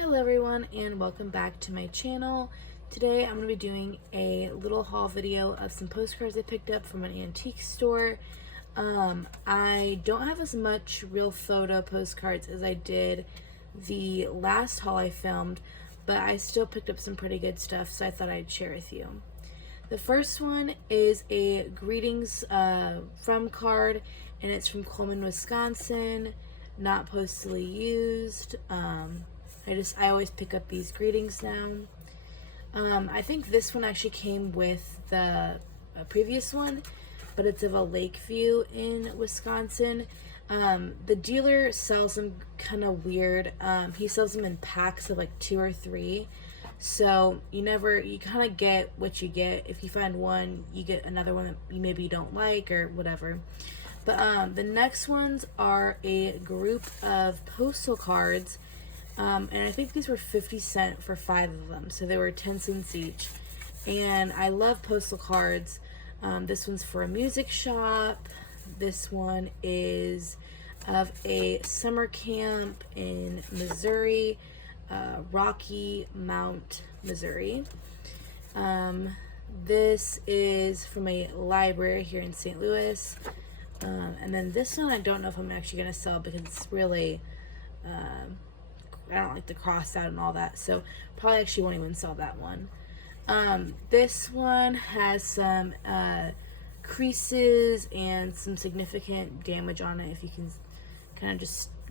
Hello everyone and welcome back to my channel. Today I'm going to be doing a little haul video of some postcards I picked up from an antique store. I don't have as much real photo postcards as I did the last haul I filmed, but I still picked up some pretty good stuff, so I thought I'd share with you. The first one is a greetings from card, and it's from Coleman, Wisconsin, not postally used. I always pick up these greetings now. I think this one actually came with the previous one, but it's of a lake view in Wisconsin. The dealer sells them kind of weird. He sells them in packs of like 2 or 3. So you kind of get what you get. If you find one, you get another one that you don't like or whatever. But the next ones are a group of postal cards. And I think these were 50 cents for 5 of them. So they were 10 cents each. And I love postal cards. This one's for a music shop. This one is of a summer camp in Missouri. Rocky Mount, Missouri. This is from a library here in St. Louis. And then this one I don't know if I'm actually going to sell because it's really, I don't like the cross out and all that, so probably actually won't even sell that one. This one has some creases and some significant damage on it. If you can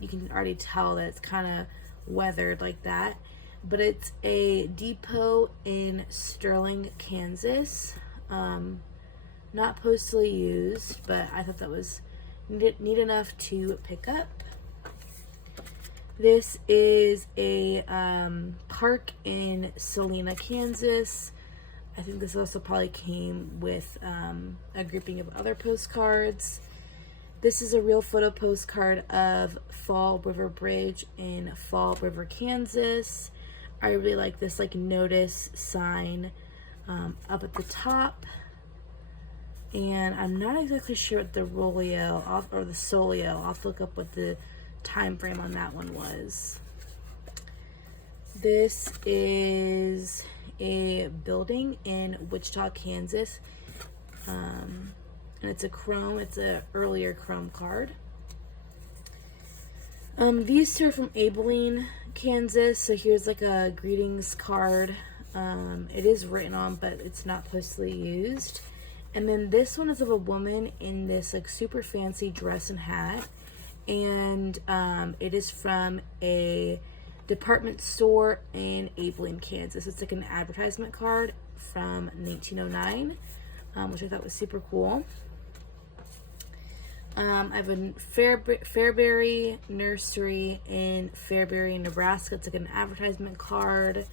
you can already tell that it's kind of weathered like that. But it's a depot in Sterling, Kansas. Not postally used, but I thought that was neat enough to pick up. This is a park in Salina, Kansas. I think this also probably came with a grouping of other postcards. This is a real photo postcard of Fall River Bridge in Fall River, Kansas. I really like this notice sign up at the top. And I'm not exactly sure what the Rolio or the Solio. I'll have to look up what the time frame on that one was. This is a building in Wichita, Kansas. And it's an earlier chrome card. These two are from Abilene, Kansas. So here's like a greetings card. It is written on, but it's not postally used. And then this one is of a woman in this super fancy dress and hat. And it is from a department store in Abilene, Kansas. It's like an advertisement card from 1909, which I thought was super cool. I have a Fairbury Nursery in Fairbury, Nebraska. It's like an advertisement card.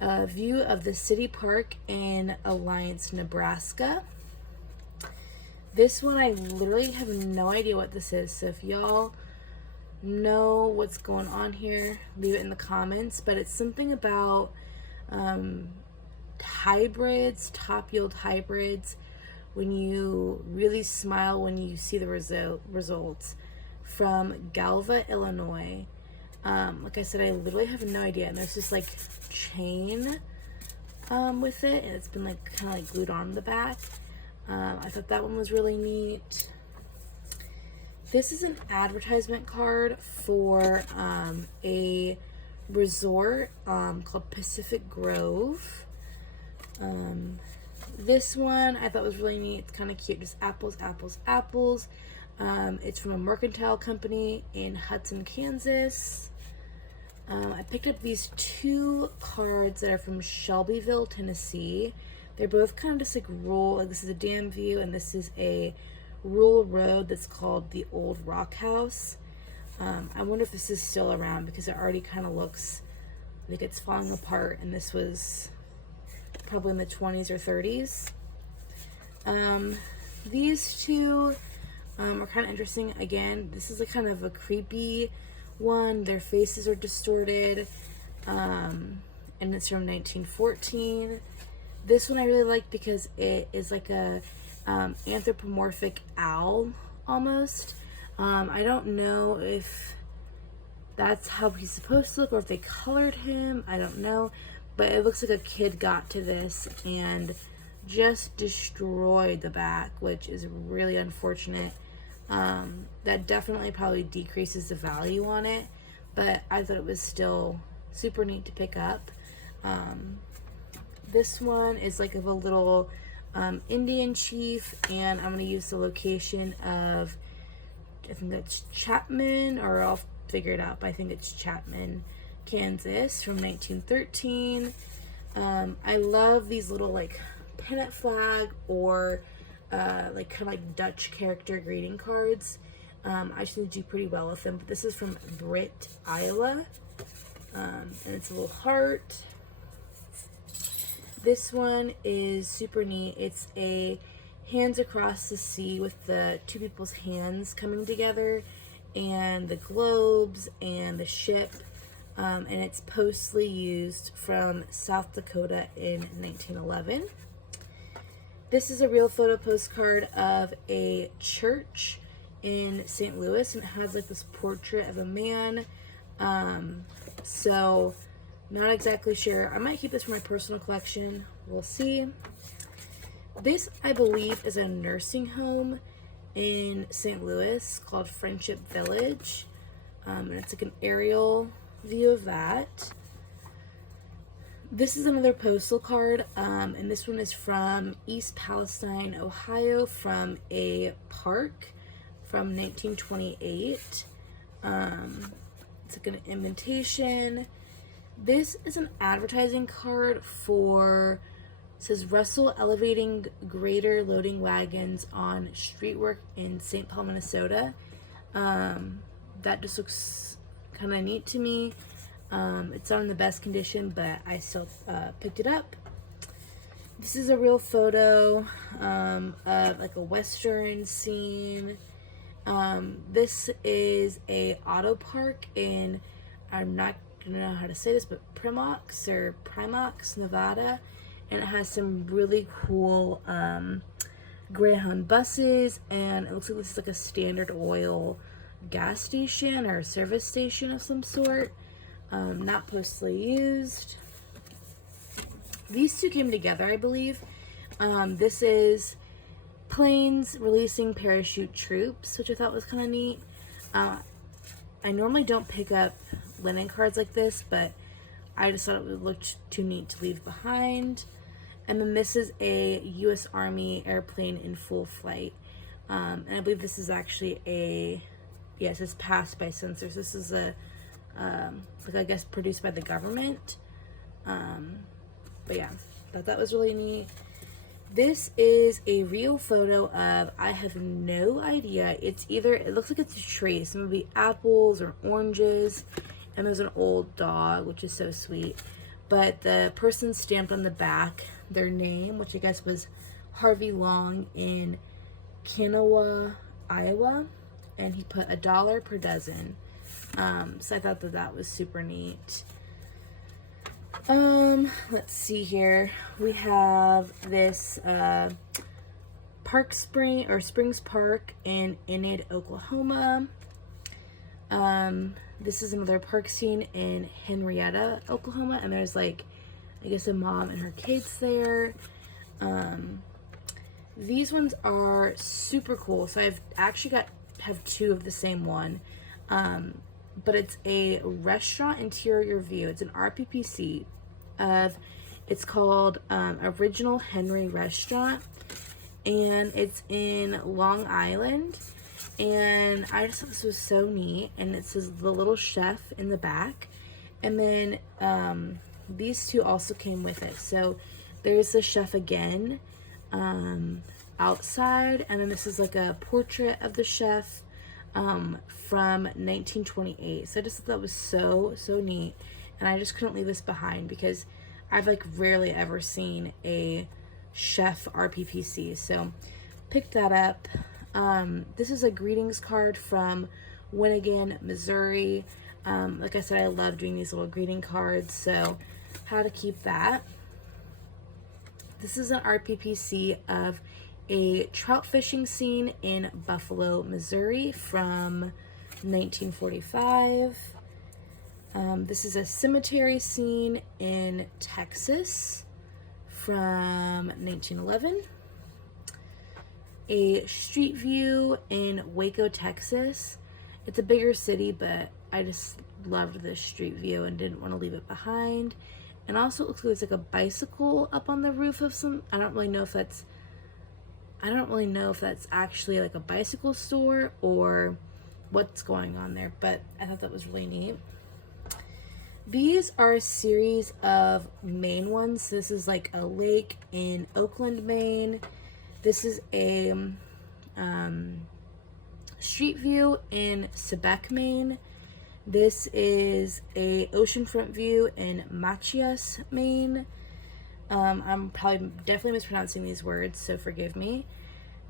A view of the city park in Alliance, Nebraska. This one, I literally have no idea what this is. So if y'all know what's going on here, leave it in the comments. But it's something about hybrids, top yield hybrids. When you really smile when you see the results, from Galva, Illinois. Like I said, I literally have no idea. And there's this chain with it, and it's been kind of glued on the back. I thought that one was really neat. This is an advertisement card for a resort called Pacific Grove. This one I thought was really neat. It's kind of cute. Just apples, apples, apples. It's from a mercantile company in Hudson, Kansas. I picked up these 2 cards that are from Shelbyville, Tennessee. They're both kind of just rural. This is a dam view, and this is a rural road that's called the Old Rock House. I wonder if this is still around because it already kind of looks like it's falling apart, and this was probably in the 20s or 30s. These 2 are kind of interesting. Again, this is kind of a creepy one. Their faces are distorted, and it's from 1914. This one I really like because it is like a anthropomorphic owl almost. I don't know if that's how he's supposed to look, or if they colored him, I don't know. But it looks like a kid got to this and just destroyed the back, which is really unfortunate. That definitely probably decreases the value on it, but I thought it was still super neat to pick up. This one is like of a little Indian chief, and I'm going to use the location of, I think that's Chapman, or I'll figure it out, but I think it's Chapman, Kansas from 1913. I love these little like pennant flag or like kind of like Dutch character greeting cards. I just think they do pretty well with them. But this is from Britt, Iowa, and it's a little heart. This one is super neat. It's a hands across the sea with the two people's hands coming together, and the globes and the ship, and it's postally used from South Dakota in 1911. This is a real photo postcard of a church in St. Louis, and it has like this portrait of a man. So not exactly sure. I might keep this for my personal collection. We'll see. This, I believe, is a nursing home in St. Louis called Friendship Village. And it's like an aerial view of that. This is another postal card, and this one is from East Palestine, Ohio, from a park from 1928. It's like an invitation. This is an advertising card for, it says Russell elevating grader loading wagons on street work in St. Paul, Minnesota. That just looks kind of neat to me. It's not in the best condition, but I still picked it up. This is a real photo of like a Western scene. This is a auto park in, I'm not gonna know how to say this, but Primox, Nevada, and it has some really cool Greyhound buses, and it looks like this is like a Standard Oil gas station or service station of some sort. Not postally used. These two came together, I believe. This is planes releasing parachute troops, which I thought was kind of neat. I normally don't pick up linen cards like this, but I just thought it would look too neat to leave behind. And then this is a U.S. Army airplane in full flight. And I believe this is actually a, yeah, it says passed by sensors. This is a, like I guess produced by the government. But yeah, thought that was really neat. This is a real photo of, I have no idea. It's either, it looks like it's a tree. Some would be apples or oranges. And there's an old dog, which is so sweet. But the person stamped on the back their name, which I guess was Harvey Long in Kanawha, Iowa. And he put $1 per dozen. So I thought that that was super neat. Let's see here. We have this Springs Park in Enid, Oklahoma. This is another park scene in Henrietta, Oklahoma, and there's like, I guess, a mom and her kids there. These ones are super cool. So I've actually have two of the same one. But it's a restaurant interior view. It's an RPPC of, it's called Original Henry Restaurant, and it's in Long Island. And I just thought this was so neat. And it says the little chef in the back. And then these two also came with it. So there's the chef again outside. And then this is like a portrait of the chef from 1928. So I just thought that was so neat. And I just couldn't leave this behind because I've like rarely ever seen a chef RPPC. So picked that up. This is a greetings card from Winnegan, Missouri. Like I said, I love doing these little greeting cards, so how to keep that. This is an RPPC of a trout fishing scene in Buffalo, Missouri from 1945. This is a cemetery scene in Texas from 1911. A street view in Waco, Texas. It's a bigger city, but I just loved this street view and didn't want to leave it behind. And also it looks like there's like a bicycle up on the roof of some, I don't really know if that's actually like a bicycle store or what's going on there, but I thought that was really neat. These are a series of Maine ones. This is like a lake in Oakland, Maine. This is a street view in Sebec, Maine. This is a oceanfront view in Machias, Maine. I'm probably definitely mispronouncing these words, so forgive me.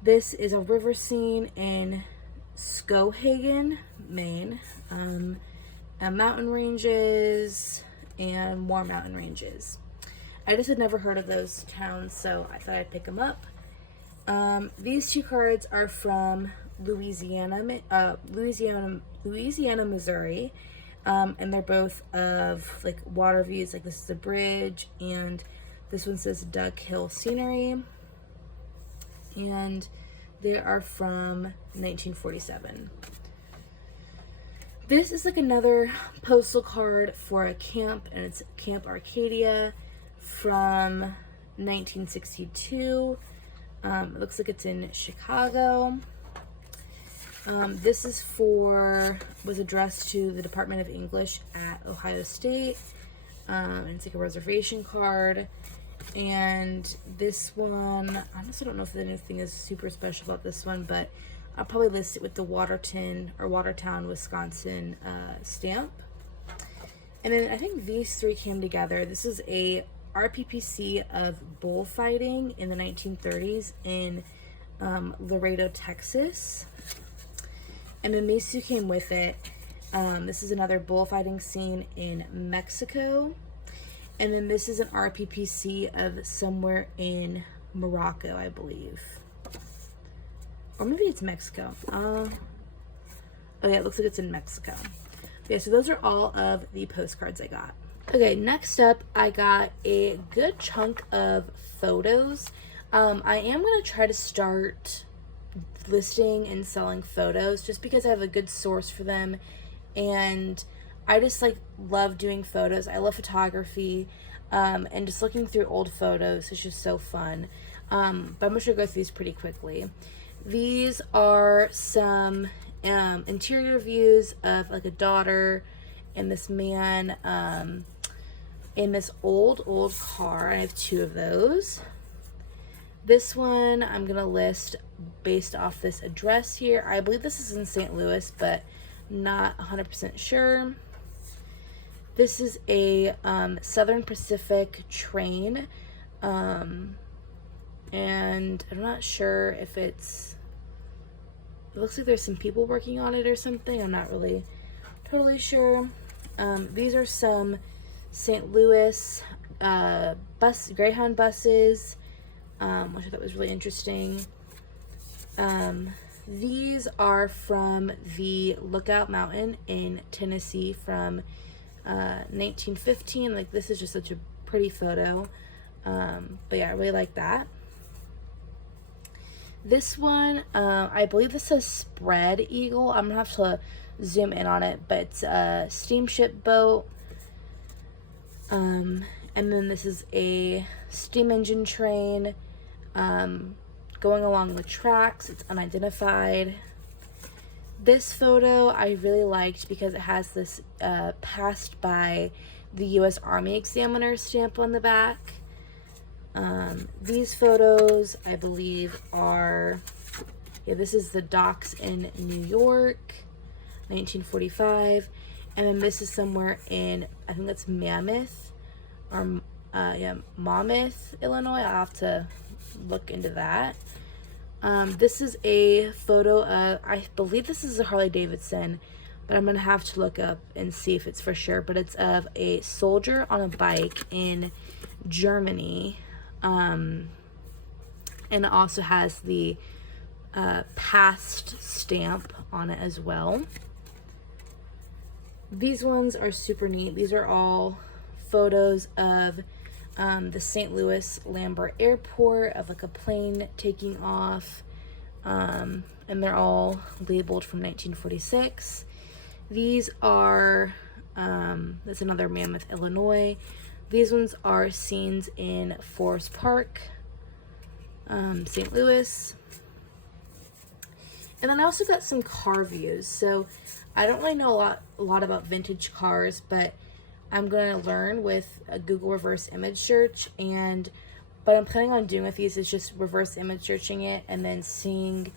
This is a river scene in Skowhegan, Maine. Mountain ranges and more mountain ranges. I just had never heard of those towns, so I thought I'd pick them up. These two cards are from Louisiana, Missouri, and they're both of like water views. Like this is a bridge, and this one says Duck Hill Scenery, and they are from 1947. This is like another postal card for a camp, and it's Camp Arcadia from 1962. It looks like it's in Chicago. This is was addressed to the Department of English at Ohio State. And it's like a reservation card. And this one, I honestly don't know if anything is super special about this one, but I'll probably list it with the Watertown, Wisconsin stamp. And then I think these three came together. This is a RPPC of bullfighting in the 1930s in Laredo, Texas. And then these two came with it. This is another bullfighting scene in Mexico. And then this is an RPPC of somewhere in Morocco, I believe. Or maybe it's Mexico. Oh yeah, it looks like it's in Mexico. Okay, so those are all of the postcards I got. Okay, next up, I got a good chunk of photos. I am going to try to start listing and selling photos just because I have a good source for them, and I just like love doing photos. I love photography, and just looking through old photos is just so fun. But I'm going to go through these pretty quickly. These are some interior views of like a daughter and this man in this old car. I have two of those. This one I'm gonna list based off this address here. I believe this is in St. Louis, but not 100% sure. This is a Southern Pacific train, and I'm not sure if it looks like there's some people working on it or something. I'm not really totally sure. These are some St. Louis Greyhound buses, which I thought was really interesting. These are from the Lookout Mountain in Tennessee from 1915. Like, this is just such a pretty photo. But yeah, I really like that. This one, I believe this says Spread Eagle. I'm gonna have to zoom in on it, but it's a steamship boat. And then this is a steam engine train going along the tracks. It's unidentified. This photo I really liked because it has this passed by the U.S. Army Examiner stamp on the back. These photos, I believe, are, this is the docks in New York, 1945, and then this is somewhere in, I think that's Monmouth, Illinois. I'll have to look into that. This is a photo of, I believe this is a Harley Davidson, but I'm gonna have to look up and see if it's for sure, but it's of a soldier on a bike in Germany. And it also has the past stamp on it as well. These ones are super neat. These are all photos of the St. Louis Lambert Airport, of like a plane taking off, and they're all labeled from 1946. These are, that's another Mammoth, Illinois. These ones are scenes in Forest Park, St. Louis. And then I also got some car views. So I don't really know a lot about vintage cars, but I'm going to learn with a Google reverse image search. And what I'm planning on doing with these is just reverse image searching it and then seeing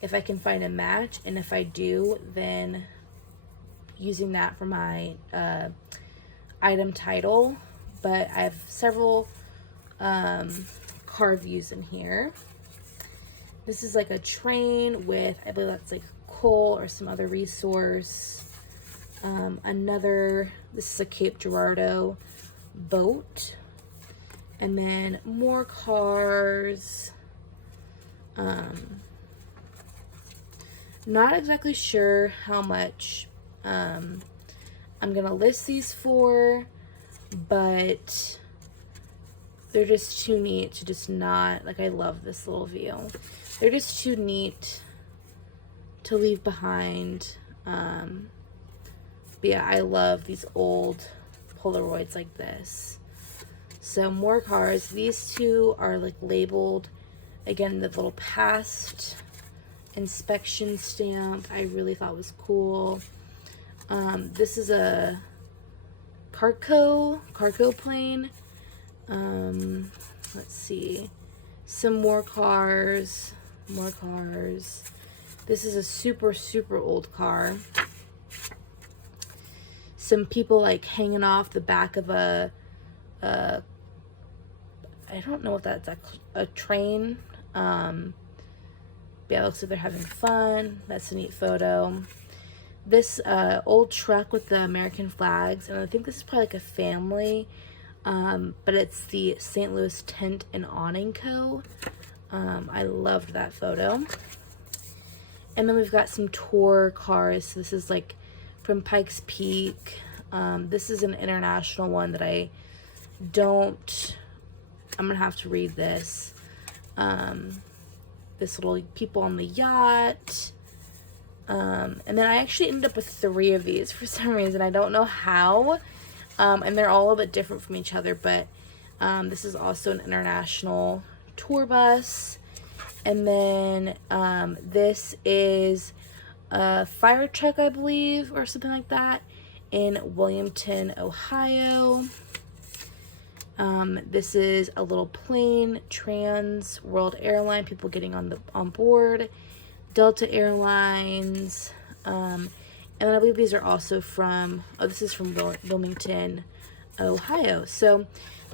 if I can find a match. And if I do, then using that for my item title. But I have several car views in here. This is like a train with, I believe that's like coal or some other resource. This is a Cape Girardeau boat. And then more cars. Not exactly sure how much I'm gonna list these for, but they're just too neat to just not, like, I love this little view. They're just too neat to leave behind. But yeah, I love these old Polaroids like this. So more cars. These two are like labeled, again, the little past inspection stamp I really thought was cool. This is a cargo plane. Let's see, some more cars. This is a super old car. Some people like hanging off the back of I don't know if that's a train. Yeah, it looks like they're having fun. That's a neat photo. This old truck with the American flags, and I think this is probably like a family, but it's the St. Louis Tent and Awning Co. I loved that photo. And then we've got some tour cars. So this is like from Pikes Peak. This is an international one that I'm gonna have to read this. This little people on the yacht. And then I actually ended up with 3 of these for some reason. I don't know how. And they're all a bit different from each other, but this is also an international tour bus. And then this is a fire truck, I believe, or something like that, in Williamton, Ohio. This is a little plane, Trans World Airline, people getting on board, Delta Airlines, and then I believe these are also from, this is from Wilmington, Ohio. So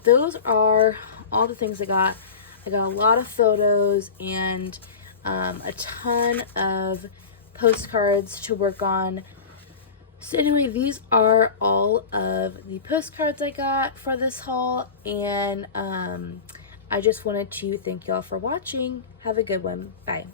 those are all the things I got. I got a lot of photos and a ton of postcards to work on. So anyway, these are all of the postcards I got for this haul, and I just wanted to thank y'all for watching. Have a good one. Bye.